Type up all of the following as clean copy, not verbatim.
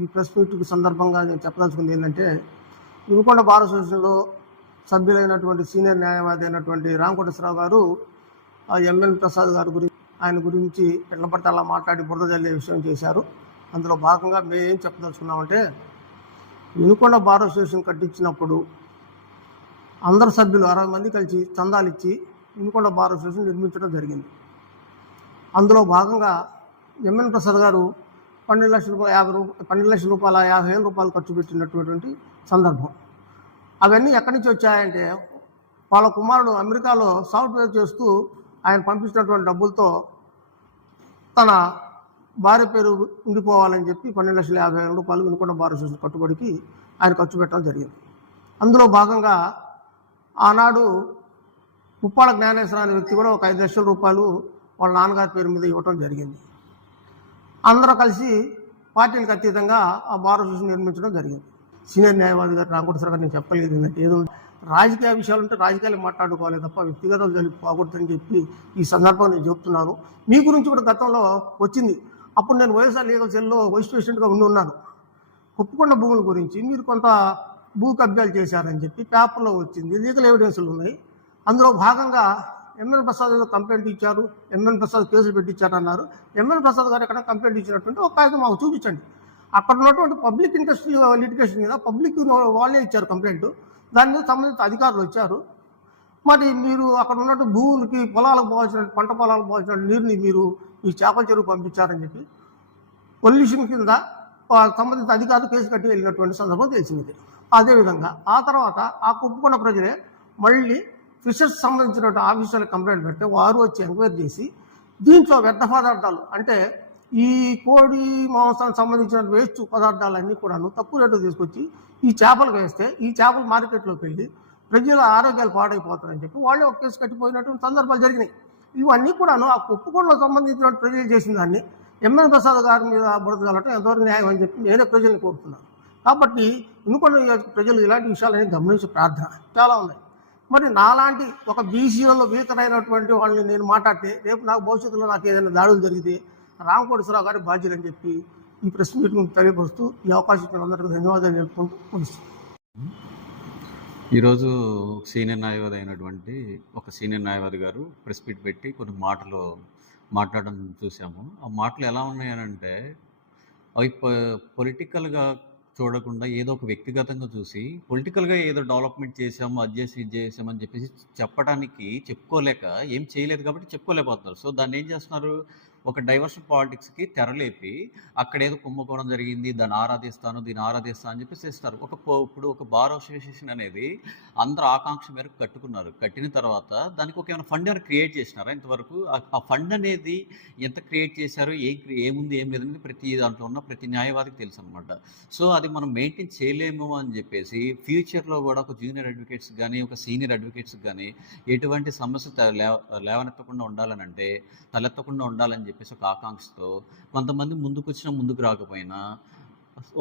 ఈ press meet సందర్భంగా నేను చెప్పదలుచుకుంది ఏంటంటే, వినుకొండ బార్ అసోసియేషన్లో సభ్యులైనటువంటి సీనియర్ న్యాయవాది అయినటువంటి రామకోటేశ్వరరావు గారు ఎంఎన్ ప్రసాద్ గారి ఆయన గురించి ఎట్ల పడితే అలా మాట్లాడి బురద జల్లే విషయం చేశారు. అందులో భాగంగా మేము ఏం చెప్పదలుచుకున్నామంటే, వినుకొండ బార్ అసోసియేషన్ కట్టించినప్పుడు అందరు సభ్యులు 60 మంది కలిసి చందాలు ఇచ్చి వినుకొండ బార్ అసోసియేషన్ నిర్మించడం జరిగింది. అందులో భాగంగా ఎంఎన్ ప్రసాద్ గారు 12 లక్షల రూపాయల 50,000 రూపాయలు ఖర్చు పెట్టినటువంటి సందర్భం. అవన్నీ ఎక్కడి నుంచి వచ్చాయంటే, వాళ్ళ కుమారుడు అమెరికాలో సాఫ్ట్వేర్ చేస్తూ ఆయన పంపించినటువంటి డబ్బులతో తన భార్య పేరు ఉండిపోవాలని చెప్పి 12,50,000 రూపాయలు వినుకొండ బార్ అసోసియేషన్ కట్టుబడికి ఆయన ఖర్చు పెట్టడం జరిగింది. అందులో భాగంగా ఆనాడు పుప్పాడ జ్ఞానేశ్వర అనే వ్యక్తి కూడా ఒక 5 లక్షల రూపాయలు వాళ్ళ నాన్నగారి పేరు మీద ఇవ్వటం జరిగింది. అందరూ కలిసి పార్టీలకు అతీతంగా ఆ బార్ అసోసియేషన్ నిర్మించడం జరిగింది. సీనియర్ న్యాయవాది గారు రామకోటేశ్వర గారు నేను చెప్పగలిగేది ఏంటంటే, ఏదో రాజకీయ విషయాలు ఉంటే రాజకీయాలు మాట్లాడుకోవాలి తప్ప వ్యక్తిగతాలు జరిగి పోకూడదని చెప్పి ఈ సందర్భంగా నేను చెప్తున్నాను. మీ గురించి కూడా గతంలో వచ్చింది. అప్పుడు నేను వైఎస్ఆర్ లీగల్ సెల్లో వైస్ ప్రెసిడెంట్గా ఉన్నాను. ఒప్పుకున్న భూముల గురించి మీరు కొంత భూ కబ్జాలు చేశారని చెప్పి పేపర్లో వచ్చింది, లీగల్ ఎవిడెన్స్లు ఉన్నాయి. అందులో భాగంగా ఎంఎన్ ప్రసాద్ కంప్లైంట్ ఇచ్చారు, ఎంఎన్ ప్రసాద్ కేసులు పెట్టించారన్నారు. ఎంఎన్ ప్రసాద్ గారు ఎక్కడ కంప్లైంట్ ఇచ్చినటువంటి ఒక కాగితం మాకు చూపించండి. అక్కడ ఉన్నటువంటి పబ్లిక్ ఇంట్రెస్ట్ లిటిగేషన్ మీద పబ్లిక్ వాళ్ళే ఇచ్చారు కంప్లైంట్. దాని మీద సంబంధిత అధికారులు వచ్చారు. మరి మీరు అక్కడ ఉన్నట్టు భూములకి పొలాలకు పోవాల్సిన పంట పొలాలకు పోవాల్సిన నీరుని మీరు ఈ చేపల చెరువు పంపించారని చెప్పి పొల్యూషన్ కింద సంబంధిత అధికారులు కేసు కట్టి వెళ్ళినటువంటి సందర్భం తెలిసింది. అదేవిధంగా ఆ తర్వాత ఆ ఒప్పుకున్న ప్రజలే మళ్ళీ ఫిషర్స్ సంబంధించినటువంటి ఆఫీసర్లకు కంప్లైంట్ పెడితే వారు వచ్చి ఎంక్వైరీ చేసి దీంట్లో వ్యర్థ పదార్థాలు అంటే ఈ కోడి మాంసానికి సంబంధించిన వేస్ట్ పదార్థాలన్నీ కూడాను తక్కువ రేటు తీసుకొచ్చి ఈ చేపలకు వేస్తే ఈ చేపలు మార్కెట్లోకి వెళ్ళి ప్రజల ఆరోగ్యాలు పాడైపోతారని చెప్పి వాళ్ళే ఒక కేసు కట్టిపోయినటువంటి సందర్భాలు జరిగినాయి. ఇవన్నీ కూడాను ఆ ఒప్పుకోవడంలో సంబంధించిన ప్రజలు చేసిన దాన్ని ఎంఎన్ ప్రసాద్ గారి మీద బురద చల్లటం ఎంతవరకు న్యాయం అని చెప్పి నేనే ప్రజల్ని కోరుతున్నాను. కాబట్టి వినుకొండ ప్రజలు ఇలాంటి విషయాలని గమనించి ప్రార్థన చాలా ఉన్నాయి. మరి నాలాంటి ఒక బీసీలలో వీతరైనటువంటి వాళ్ళని నేను మాట్లాడితే రేపు నాకు భవిష్యత్తులో నాకు ఏదైనా దాడులు జరిగితే రామకోటేశ్వరరావు గారి బాధ్యులు అని చెప్పి ఈ ప్రెస్ మీటింగ్ తెలియపరుస్తూ ఈ అవకాశం ఇచ్చిన అందరికీ ధన్యవాదాలు తెలుపుకుంటూ ముగిస్తున్నాను. ఈరోజు సీనియర్ న్యాయవాది అయినటువంటి ఒక సీనియర్ న్యాయవాది గారు ప్రెస్ మీట్ పెట్టి కొన్ని మాటలు మాట్లాడడం చూసాము. ఆ మాటలు ఎలా ఉన్నాయనంటే, అవి పొలిటికల్గా చూడకుండా ఏదో ఒక వ్యక్తిగతంగా చూసి పొలిటికల్గా ఏదో డెవలప్మెంట్ చేసాము, అది చేసి ఇది చేసామని చెప్పేసి చెప్పడానికి చెప్పుకోలేక ఏం చేయలేదు కాబట్టి చెప్పుకోలేకపోతున్నారు. సో దాన్ని ఏం చేస్తున్నారు, ఒక డైవర్షన్ పాలిటిక్స్కి తెరలేపి అక్కడేదో కుంభకోణం జరిగింది, దాన్ని ఆరాధిస్తాను దీన్ని ఆరాధిస్తాను అని చెప్పేసి ఇస్తారు. ఇప్పుడు ఒక బార్ అసోసియేషన్ అనేది అందరూ ఆకాంక్ష మేరకు కట్టుకున్నారు. కట్టిన తర్వాత దానికి ఒక ఏమైనా ఫండ్ ఏమైనా క్రియేట్ చేసినారా ఇంతవరకు? ఆ ఫండ్ అనేది ఎంత క్రియేట్ చేశారు, ఏముంది ఏం లేదనేది ప్రతి దాంట్లో ఉన్న ప్రతి న్యాయవాదికి తెలుసు అనమాట. సో అది మనం మెయింటైన్ చేయలేము అని చెప్పేసి ఫ్యూచర్లో కూడా ఒక జూనియర్ అడ్వకేట్స్ కానీ ఒక సీనియర్ అడ్వకేట్స్ కానీ ఎటువంటి సమస్య లేవనెత్తకుండా ఉండాలనంటే తలెత్తకుండా ఉండాలని చెప్పేసి ఒక ఆకాంక్షతో కొంతమంది ముందుకు వచ్చినా ముందుకు రాకపోయినా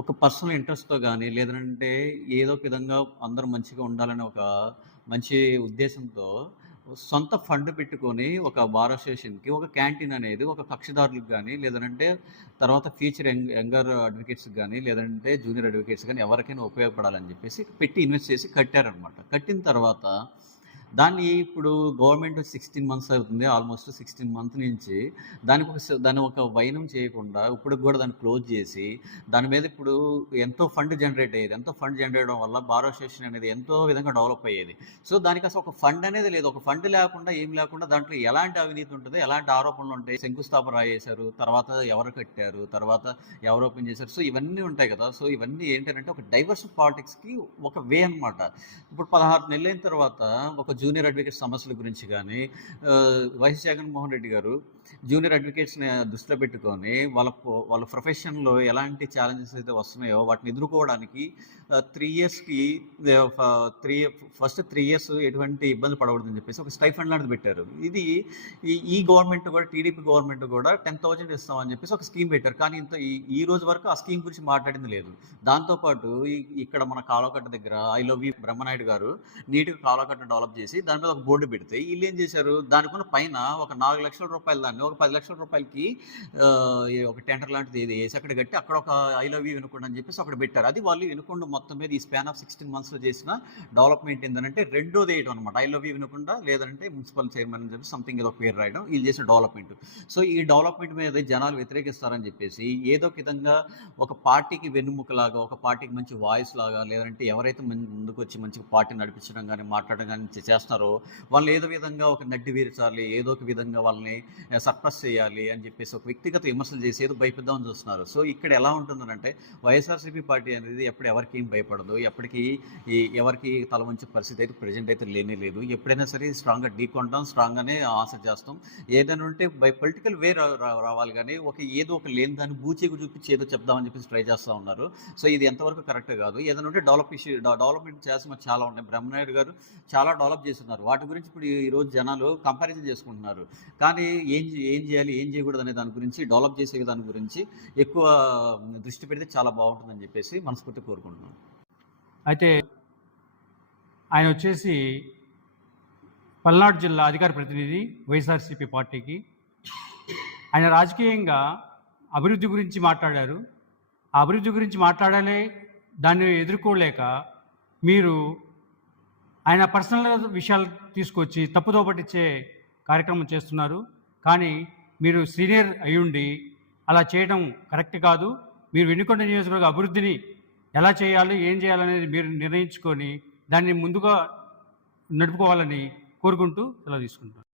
ఒక పర్సనల్ ఇంట్రెస్ట్తో కానీ లేదంటే ఏదో ఒక విధంగా అందరూ మంచిగా ఉండాలనే ఒక మంచి ఉద్దేశంతో సొంత ఫండ్ పెట్టుకొని ఒక బార్ అసోసియేషన్కి ఒక క్యాంటీన్ అనేది ఒక కక్షిదారులకు కానీ లేదంటే తర్వాత ఫ్యూచర్ యంగర్ అడ్వకేట్స్కి కానీ లేదంటే జూనియర్ అడ్వకేట్స్ కానీ ఎవరికైనా ఉపయోగపడాలని చెప్పేసి పెట్టి ఇన్వెస్ట్ చేసి కట్టారనమాట. కట్టిన తర్వాత దాన్ని ఇప్పుడు గవర్నమెంట్ 16 మంత్స్ అవుతుంది, ఆల్మోస్ట్ 16 మంత్ నుంచి దాన్ని ఒక వైనం చేయకుండా ఇప్పుడు కూడా దాన్ని క్లోజ్ చేసి దాని మీద ఇప్పుడు ఎంతో ఫండ్ జనరేట్ అయ్యేది. ఎంతో ఫండ్ జనరేట్ అవడం వల్ల బార్ అసోసియేషన్ అనేది ఎంతో విధంగా డెవలప్ అయ్యేది. సో దానికి అసలు ఒక ఫండ్ అనేది లేదు. ఒక ఫండ్ లేకుండా ఏం లేకుండా దాంట్లో ఎలాంటి అవినీతి ఉంటుంది, ఎలాంటి ఆరోపణలు ఉంటాయి, శంకుస్థాపన రాయేశారు, తర్వాత ఎవరు కట్టారు, తర్వాత ఎవరు ఓపెన్ చేశారు, సో ఇవన్నీ ఉంటాయి కదా. సో ఇవన్నీ ఏంటంటే ఒక డైవర్షన్ పాలిటిక్స్కి ఒక వే అనమాట. ఇప్పుడు 16 నెలలైన తర్వాత ఒక జూనియర్ అడ్వకేట్ సమస్యల గురించి కానీ వైఎస్ జగన్మోహన్ రెడ్డి గారు జూనియర్ అడ్వకేట్స్ని దృష్టిలో పెట్టుకొని వాళ్ళ ప్రొఫెషన్లో ఎలాంటి ఛాలెంజెస్ అయితే వస్తున్నాయో వాటిని ఎదుర్కోవడానికి 3 ఇయర్స్కి ఫస్ట్ 3 ఇయర్స్ ఎటువంటి ఇబ్బంది పడకూడదని చెప్పేసి ఒక స్టైఫండ్ లాంటిది పెట్టారు. ఇది ఈ గవర్నమెంట్ కూడా టీడీపీ గవర్నమెంట్ కూడా 10,000 ఇస్తామని చెప్పేసి ఒక స్కీమ్ పెట్టారు. కానీ ఈ రోజు వరకు ఆ స్కీమ్ గురించి మాట్లాడింది లేదు. దాంతోపాటు ఇక్కడ మన కాలకట్ట దగ్గర ఐ లవ్ యూ బ్రహ్మనాయుడు గారు నీట్గా కాలకట్ట డెవలప్ చేసి చెప్పేసి దాని మీద ఒక బోర్డు పెడితే వీళ్ళు ఏం చేశారు, దానికున్న పైన ఒక 4 లక్షల రూపాయలు దాన్ని ఒక 10 లక్షల రూపాయలకి ఒక టెండర్ లాంటిది ఏది వేసి అక్కడ కట్టి అక్కడ ఒక ఐ లవ్ యూ వినుకొండ అని చెప్పేసి అక్కడ పెట్టారు. అది వాళ్ళు వినుకొండ మొత్తం మీద ఈ స్పాన్ ఆఫ్ 16 monthsలో చేసిన డెవలప్మెంట్ ఏంటంటే రెండోది వేయడం అనమాట. ఐ లవ్ యూ వినుకొండ, లేదంటే మున్సిపల్ చైర్మన్ అని చెప్పి సంథింగ్ ఏదో పేరు రాయడం, వీళ్ళు చేసిన డెవలప్మెంట్. సో ఈ డెవలప్మెంట్ మీద జనాలు వ్యతిరేకిస్తారని చెప్పేసి ఏదో ఒక విధంగా ఒక పార్టీకి వెన్నుముకలాగా, ఒక పార్టీకి మంచి వాయిస్ లాగా, లేదంటే ఎవరైతే ముందుకు వచ్చి మంచి పార్టీ నడిపించడం కానీ మాట్లాడడం కానీ చేస్తున్నారో వాళ్ళు ఏదో విధంగా ఒక నడ్డి వీర్చాలి, ఏదో ఒక విధంగా వాళ్ళని సర్ప్రెస్ చేయాలి అని చెప్పేసి ఒక వ్యక్తిగత విమర్శలు చేసి ఏదో భయపెద్దామని చూస్తున్నారు. సో ఇక్కడ ఎలా ఉంటుందంటే వైఎస్ఆర్సీపీ పార్టీ అనేది ఎప్పుడు ఎవరికి ఏం భయపడదు, ఎప్పటికీ ఎవరికి తల వంచే పరిస్థితి అయితే ప్రజెంట్ అయితే లేనే లేదు. ఎప్పుడైనా సరే స్ట్రాంగ్గా ఢీకొంటాం, స్ట్రాంగ్గానే ఆన్సర్ చేస్తాం. ఏదైనా ఉంటే బై పొలిటికల్ వే రావాలి కానీ ఏదో ఒక లేని దాన్ని బూచీకు చూపించి ఏదో చెప్దామని చెప్పేసి ట్రై చేస్తూ ఉన్నారు. సో ఇది ఎంతవరకు కరెక్ట్ కాదు. ఏదైనా ఉంటే డెవలప్మెంట్ చేసిన చాలా ఉన్నాయి. బ్రహ్మనాయుడు గారు చాలా డెవలప్ చేస్తున్నారు. వాటి గురించి ఇప్పుడు ఈరోజు జనాలు కంపారిజన్ చేసుకుంటున్నారు. కానీ ఏం చేయాలి, ఏం చేయకూడదు అనే దాని గురించి, డెవలప్ చేసే దాని గురించి ఎక్కువ దృష్టి పెడితే చాలా బాగుంటుందని చెప్పేసి మనస్ఫూర్తి కోరుకుంటున్నాను. అయితే ఆయన వచ్చేసి పల్నాడు జిల్లా అధికార ప్రతినిధి వైఎస్ఆర్సీపీ పార్టీకి. ఆయన రాజకీయంగా అభివృద్ధి గురించి మాట్లాడారు. ఆ అభివృద్ధి గురించి మాట్లాడాలి, దాన్ని ఎదుర్కోలేక మీరు ఆయన పర్సనల్ విషయాలు తీసుకొచ్చి తప్పుదో పట్టించే కార్యక్రమం చేస్తున్నారు. కానీ మీరు సీనియర్ అయ్యుండి అలా చేయడం కరెక్ట్ కాదు. మీరు వినుకొండ నియోజకవర్గ అభివృద్ధిని ఎలా చేయాలి, ఏం చేయాలనేది మీరు నిర్ణయించుకొని దాన్ని ముందుగా నడుపుకోవాలని కోరుకుంటూ సెలవు తీసుకుంటాను.